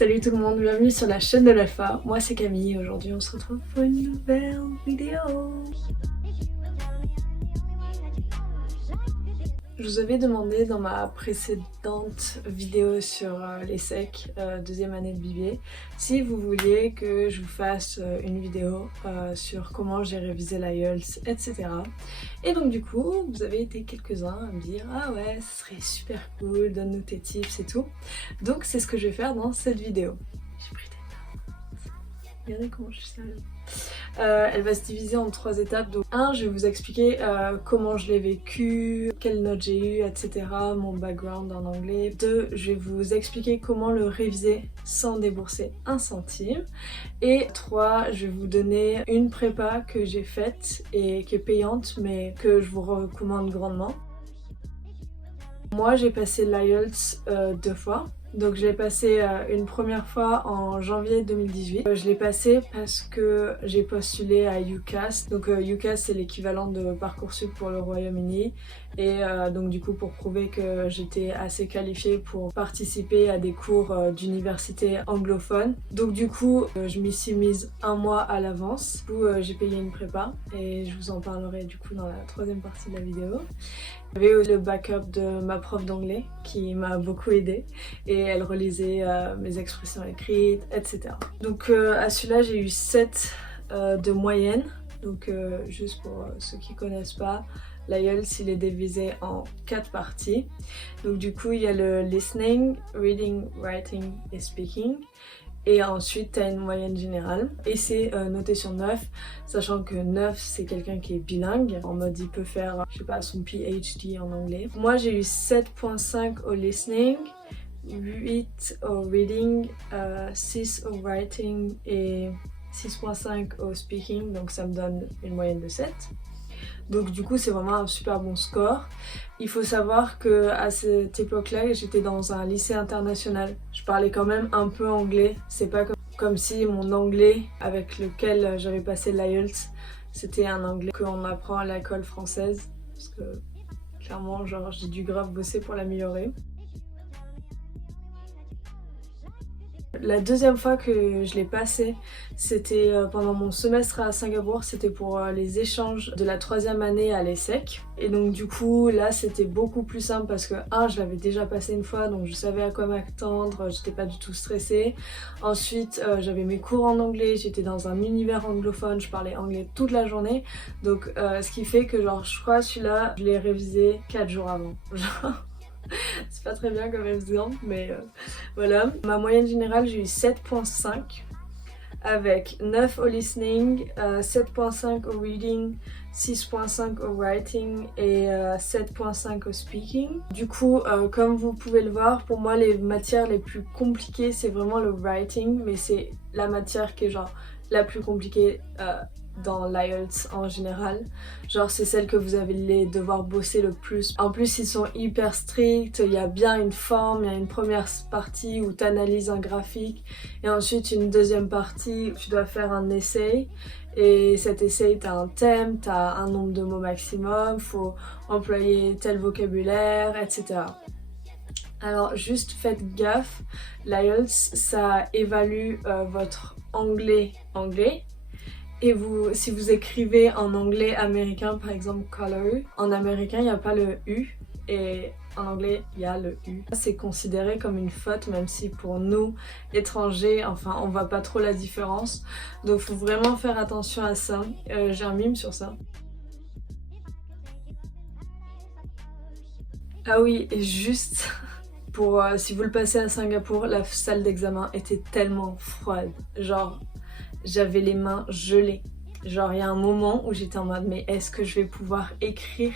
Salut tout le monde, bienvenue sur la chaîne de l'Alpha. Moi c'est Camille et aujourd'hui on se retrouve pour une nouvelle vidéo. Je vous avais demandé dans ma précédente vidéo sur les secs, deuxième année de BBA, si vous vouliez que je vous fasse une vidéo sur comment j'ai révisé l'IELTS, etc. Et donc du coup, vous avez été quelques-uns à me dire « Ah ouais, ce serait super cool, donne-nous tes tips et tout ». Donc c'est ce que je vais faire dans cette vidéo. J'ai pris des notes. Regardez comment je suis sérieuse. Elle va se diviser en 3 étapes. Donc 1, je vais vous expliquer comment je l'ai vécu, quelles notes j'ai eues, etc. Mon background en anglais. 2, je vais vous expliquer comment le réviser sans débourser un centime. Et 3, je vais vous donner une prépa que j'ai faite et qui est payante mais que je vous recommande grandement. Moi j'ai passé l'IELTS 2 fois. Donc je l'ai passé une première fois en janvier 2018. Je l'ai passé parce que j'ai postulé à UCAS. Donc UCAS c'est l'équivalent de Parcoursup pour le Royaume-Uni. Et donc du coup pour prouver que j'étais assez qualifiée pour participer à des cours d'université anglophone. Donc du coup je m'y suis mise un mois à l'avance. Du coup j'ai payé une prépa et je vous en parlerai du coup dans la troisième partie de la vidéo. J'avais aussi le backup de ma prof d'anglais qui m'a beaucoup aidée et elle relisait mes expressions écrites, etc. Donc à celui-là j'ai eu 7 de moyenne. Donc juste pour ceux qui connaissent pas, l'IELTS il est divisé en 4 parties. Donc du coup il y a le listening, reading, writing et speaking. Et ensuite, tu as une moyenne générale. Et c'est noté sur 9, sachant que 9, c'est quelqu'un qui est bilingue. En mode, il peut faire, je sais pas, son PhD en anglais. Moi, j'ai eu 7.5 au listening, 8 au reading, 6 au writing et 6.5 au speaking. Donc ça me donne une moyenne de 7. Donc du coup c'est vraiment un super bon score. Il faut savoir que à cette époque-là j'étais dans un lycée international. Je parlais quand même un peu anglais. C'est pas comme si mon anglais avec lequel j'avais passé l'IELTS c'était un anglais qu'on apprend à l'école française. Parce que clairement genre j'ai dû grave bosser pour l'améliorer. La deuxième fois que je l'ai passé, c'était pendant mon semestre à Singapour, c'était pour les échanges de la 3e année à l'ESSEC. Et donc du coup, là c'était beaucoup plus simple parce que je l'avais déjà passé une fois, donc je savais à quoi m'attendre, j'étais pas du tout stressée. Ensuite, j'avais mes cours en anglais, j'étais dans un univers anglophone, je parlais anglais toute la journée. Donc ce qui fait que genre, je crois celui-là, je l'ai révisé 4 jours avant. C'est pas très bien comme exemple, mais voilà. Ma moyenne générale, j'ai eu 7.5 avec 9 au listening, 7.5 au reading, 6.5 au writing et 7.5 au speaking. Du coup, comme vous pouvez le voir, pour moi les matières les plus compliquées c'est vraiment le writing, mais c'est la matière qui est genre la plus compliquée dans l'IELTS en général. Genre c'est celle que vous allez devoir bosser le plus. En plus ils sont hyper stricts, il y a bien une forme, il y a une première partie où tu analyses un graphique et ensuite une deuxième partie où tu dois faire un essai. Et cet essai, tu as un thème, tu as un nombre de mots maximum, faut employer tel vocabulaire, etc. Alors juste faites gaffe, l'IELTS ça évalue votre anglais. Et si vous écrivez en anglais américain, par exemple color, en américain il n'y a pas le U et en anglais il y a le U. C'est considéré comme une faute même si pour nous étrangers, enfin on voit pas trop la différence. Donc faut vraiment faire attention à ça. J'ai un mime sur ça. Ah oui, et juste pour si vous le passez à Singapour, la salle d'examen était tellement froide. Genre j'avais les mains gelées. Genre il y a un moment où j'étais en mode mais est-ce que je vais pouvoir écrire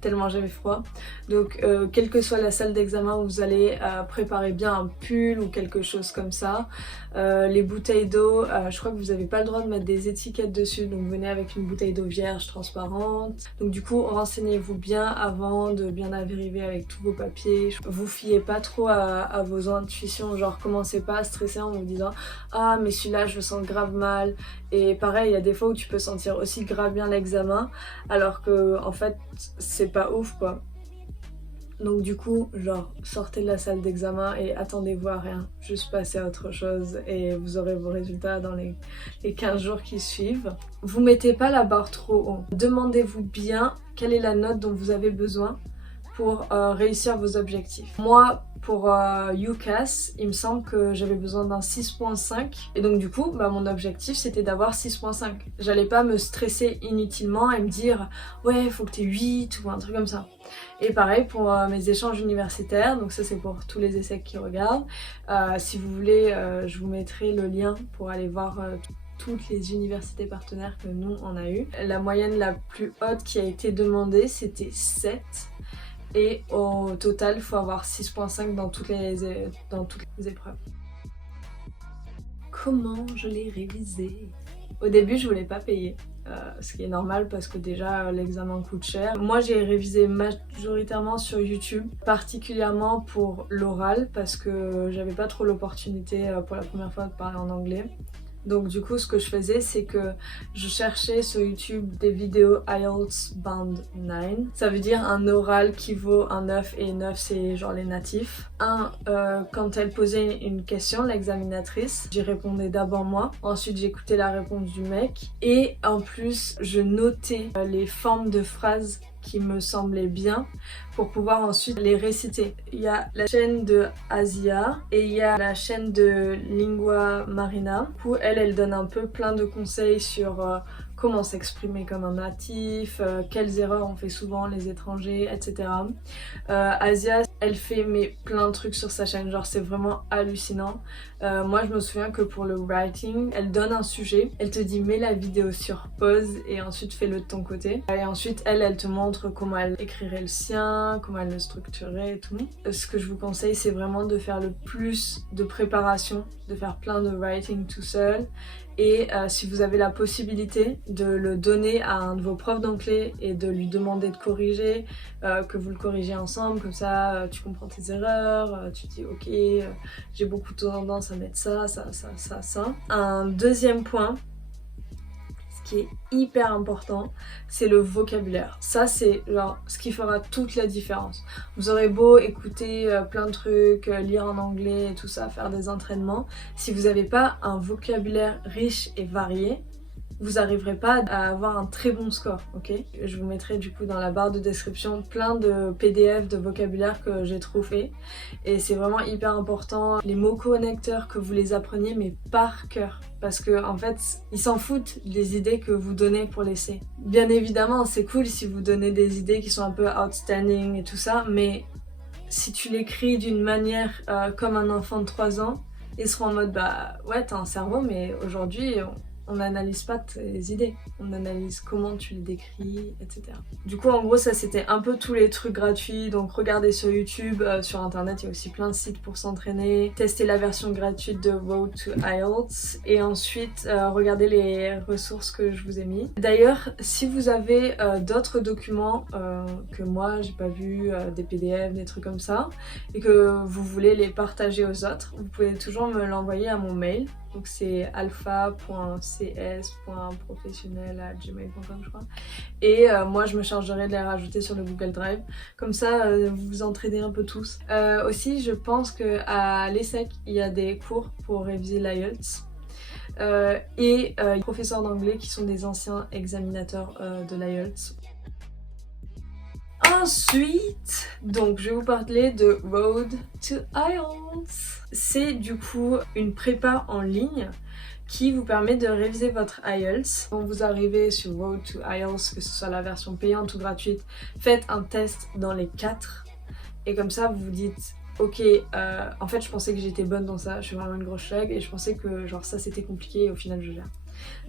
tellement j'avais froid. Donc quelle que soit la salle d'examen où vous allez préparer bien un pull ou quelque chose comme ça. Les bouteilles d'eau, je crois que vous n'avez pas le droit de mettre des étiquettes dessus, donc venez avec une bouteille d'eau vierge transparente. Donc du coup renseignez-vous bien avant de bien vérifier avec tous vos papiers. Vous fiez pas trop à vos intuitions, genre commencez pas à stresser en vous disant ah mais celui-là je le sens grave mal. Et pareil il y a des fois où tu peux sentir aussi grave bien l'examen alors que en fait c'est pas ouf quoi. Donc du coup, genre, sortez de la salle d'examen et attendez-vous à rien. Juste passez à autre chose et vous aurez vos résultats dans les 15 jours qui suivent. Vous mettez pas la barre trop haut. Demandez-vous bien quelle est la note dont vous avez besoin pour réussir vos objectifs. Moi, pour UCAS, il me semble que j'avais besoin d'un 6.5 et donc du coup, mon objectif c'était d'avoir 6.5. J'allais pas me stresser inutilement et me dire ouais, il faut que tu aies 8 ou un truc comme ça. Et pareil pour mes échanges universitaires, donc ça c'est pour tous les ESSEC qui regardent. Si vous voulez, je vous mettrai le lien pour aller voir toutes les universités partenaires que nous on a eu. La moyenne la plus haute qui a été demandée c'était 7. Et au total, il faut avoir 6.5 dans toutes les épreuves. Comment je l'ai révisé? Au début, je voulais pas payer, ce qui est normal parce que déjà l'examen coûte cher. Moi, j'ai révisé majoritairement sur YouTube, particulièrement pour l'oral parce que j'avais pas trop l'opportunité pour la première fois de parler en anglais. Donc du coup, ce que je faisais, c'est que je cherchais sur YouTube des vidéos IELTS Band 9. Ça veut dire un oral qui vaut un 9 et 9 c'est genre les natifs. Quand elle posait une question, l'examinatrice, j'y répondais d'abord moi. Ensuite, j'écoutais la réponse du mec. Et en plus, je notais les formes de phrases qui me semblaient bien pour pouvoir ensuite les réciter. Il y a la chaîne de Asia et il y a la chaîne de Lingua Marina où elle donne un peu plein de conseils sur comment s'exprimer comme un natif, quelles erreurs on fait souvent les étrangers, etc. Asia, elle fait plein de trucs sur sa chaîne, genre c'est vraiment hallucinant. Moi je me souviens que pour le writing, elle donne un sujet, elle te dit mets la vidéo sur pause et ensuite fais-le de ton côté. Et ensuite elle te montre comment elle écrirait le sien, comment elle le structurait et tout. Ce que je vous conseille c'est vraiment de faire le plus de préparation, de faire plein de writing tout seul. Et si vous avez la possibilité de le donner à un de vos profs d'anglais et de lui demander de corriger, que vous le corrigez ensemble, comme ça tu comprends tes erreurs, tu dis ok, j'ai beaucoup tendance à mettre ça. Un deuxième point, ce qui est hyper important, c'est le vocabulaire. Ça c'est genre ce qui fera toute la différence. Vous aurez beau écouter plein de trucs, lire en anglais et tout ça, faire des entraînements, si vous n'avez pas un vocabulaire riche et varié, vous n'arriverez pas à avoir un très bon score, ok? Je vous mettrai du coup dans la barre de description plein de PDF de vocabulaire que j'ai trouvé et c'est vraiment hyper important les mots connecteurs que vous les appreniez mais par cœur parce que en fait ils s'en foutent des idées que vous donnez pour l'essai. Bien évidemment c'est cool si vous donnez des idées qui sont un peu outstanding et tout ça mais si tu l'écris d'une manière comme un enfant de 3 ans, ils seront en mode bah ouais t'as un cerveau mais aujourd'hui on n'analyse pas tes idées, on analyse comment tu les décris, etc. Du coup, en gros, ça c'était un peu tous les trucs gratuits, donc regardez sur YouTube, sur internet, il y a aussi plein de sites pour s'entraîner, testez la version gratuite de Road to IELTS, et ensuite regardez les ressources que je vous ai mis. D'ailleurs, si vous avez d'autres documents que moi j'ai pas vu, des PDF, des trucs comme ça, et que vous voulez les partager aux autres, vous pouvez toujours me l'envoyer à mon mail. Donc c'est alpha.cs.professionnel@gmail.com je crois. Et moi je me chargerai de les rajouter sur le Google Drive. Comme ça vous vous entraînez un peu tous. Aussi je pense qu'à l'ESSEC il y a des cours pour réviser l'IELTS. Et des professeurs d'anglais qui sont des anciens examinateurs de l'IELTS. Ensuite, donc je vais vous parler de Road to IELTS. C'est du coup une prépa en ligne qui vous permet de réviser votre IELTS. Quand vous arrivez sur Road to IELTS, que ce soit la version payante ou gratuite, faites un test dans les 4 et comme ça vous vous dites ok, en fait je pensais que j'étais bonne dans ça, je suis vraiment une grosse schlag et je pensais que genre ça c'était compliqué et au final je gère.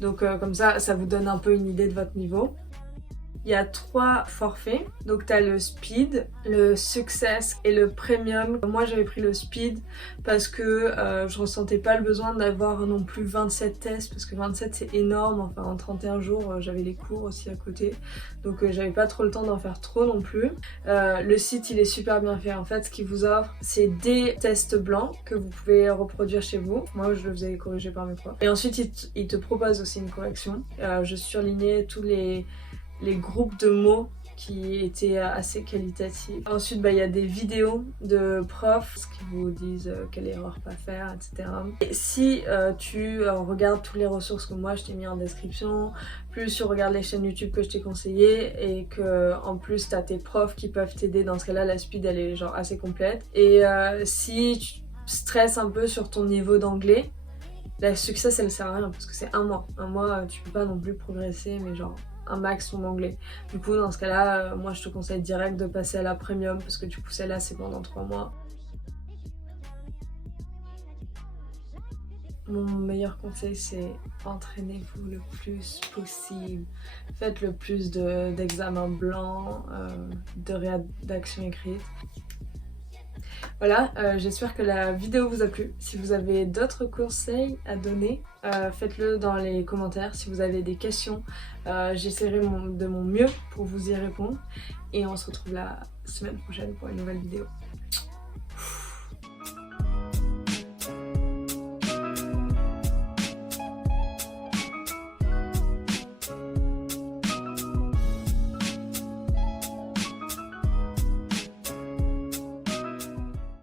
Donc comme ça vous donne un peu une idée de votre niveau. Il y a 3 forfaits, donc tu as le Speed, le Success et le Premium. Moi j'avais pris le Speed parce que je ressentais pas le besoin d'avoir non plus 27 tests parce que 27 c'est énorme, enfin en 31 jours j'avais les cours aussi à côté donc j'avais pas trop le temps d'en faire trop non plus. Le site il est super bien fait, en fait ce qu'il vous offre c'est des tests blancs que vous pouvez reproduire chez vous. Moi je le faisais corriger par mes profs et ensuite il te propose aussi une correction. Je surlignais tous les groupes de mots qui étaient assez qualitatives. Ensuite, il y a des vidéos de profs qui vous disent quelle erreur pas faire, etc. Et si tu regardes toutes les ressources que moi je t'ai mis en description, plus tu regardes les chaînes YouTube que je t'ai conseillées et que en plus tu as tes profs qui peuvent t'aider, dans ce cas-là la speed elle est genre assez complète. Et si tu stresses un peu sur ton niveau d'anglais, la success elle sert à rien parce que c'est un mois. Un mois tu peux pas non plus progresser, mais genre un max ton anglais. Du coup dans ce cas là moi je te conseille direct de passer à la premium parce que du coup celle-là c'est pendant 3 mois. Mon meilleur conseil c'est entraînez-vous le plus possible. Faites le plus d'examens blancs, de rédaction écrite. Voilà, j'espère que la vidéo vous a plu. Si vous avez d'autres conseils à donner, faites-le dans les commentaires. Si vous avez des questions, j'essaierai de mon mieux pour vous y répondre. Et on se retrouve la semaine prochaine pour une nouvelle vidéo.